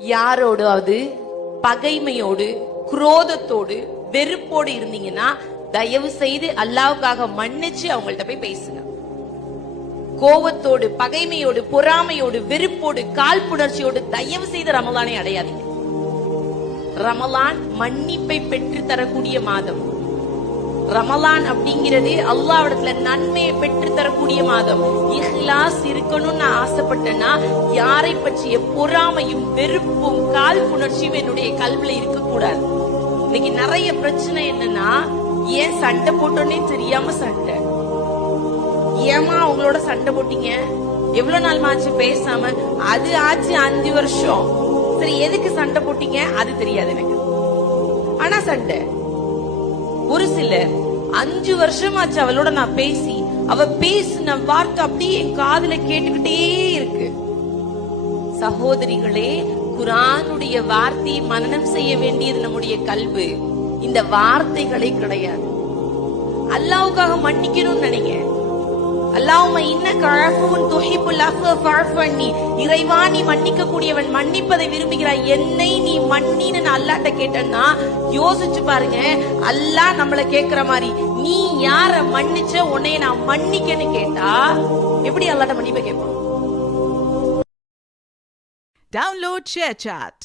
யாரோடாவது பகைமையோடு, குரோதத்தோடு, வெறுப்போடு இருந்தீங்கன்னா தயவு செய்து அல்லாஹ்வுக்காக மன்னிச்சு அவங்கள்ட்ட போய் பேசுங்க. கோவத்தோடு, பகைமையோடு, பொறாமையோடு, வெறுப்போடு, காழ்ப்புணர்ச்சியோடு தயவு செய்து ரமலானை அடையாதீங்க. ரமலான் மன்னிப்பை பெற்று தரக்கூடிய மாதம். ரமலான் அப்படிங்கிறது அல்லாஹ்விடத்துல நன்மையை பெற்று தரக்கூடிய மாதம். இஹ்லாஸ் இருக்கணும்னு நான் ஆசைப்பட்டேன்னா யாரை பற்றிய பொறாமையும் வெறுப்பும் காழ்ப்புணர்ச்சியும் என்னுடைய கல்வில இருக்கக்கூடாது. இன்னைக்கு நிறைய பிரச்சனை என்னன்னா, ஏன் சண்டை போட்டோன்னே தெரியாம சண்டை. ஏமா அவங்களோட சண்டை போட்டீங்க, எவ்வளவு நாள் ஆச்சு பேசாம, அது ஆச்சு 5 வருஷம். சரி, எதுக்கு சண்டை போட்டீங்க அது தெரியாது எனக்கு, ஆனா சண்டை. ஒரு சிலர் 5 வருஷமாச்சு அவளோட நான் பேசி, அவ பேசின வார்த்தை அப்படியே என் காதுல கேட்டுக்கிட்டே இருக்கு. சகோதரிகளே, குர்ஆனுடைய வார்த்தையை மனனம் செய்ய வேண்டியது நம்முடைய கல்வி, இந்த வார்த்தைகளே கிடையாது. அல்லாஹ்வுக்காக மன்னிக்கணும்னு நினைங்க. அல்லாஹும்ம இன்னக அஃபுவுன் துஹிப்புல் அஃவ ஃபஅஃபு அன்னி. இறைவா, நீ மன்னிக்க கூடியவன், மன்னிப்பதை விரும்புகிறாய், என்னை நீ மன்னின்னு நான் அல்லாஹ்ட்ட கேட்டேன்னா யோசிச்சு பாருங்க. அல்லாஹ் நம்மள கேக்குற மாதிரி, நீ யார மன்னிச்ச, உன்னை நான் மன்னிக்கன்னு கேட்டா எப்படி அல்லாஹ்ட்ட மன்னிப்பை கேட்பான்? Download ShareChat.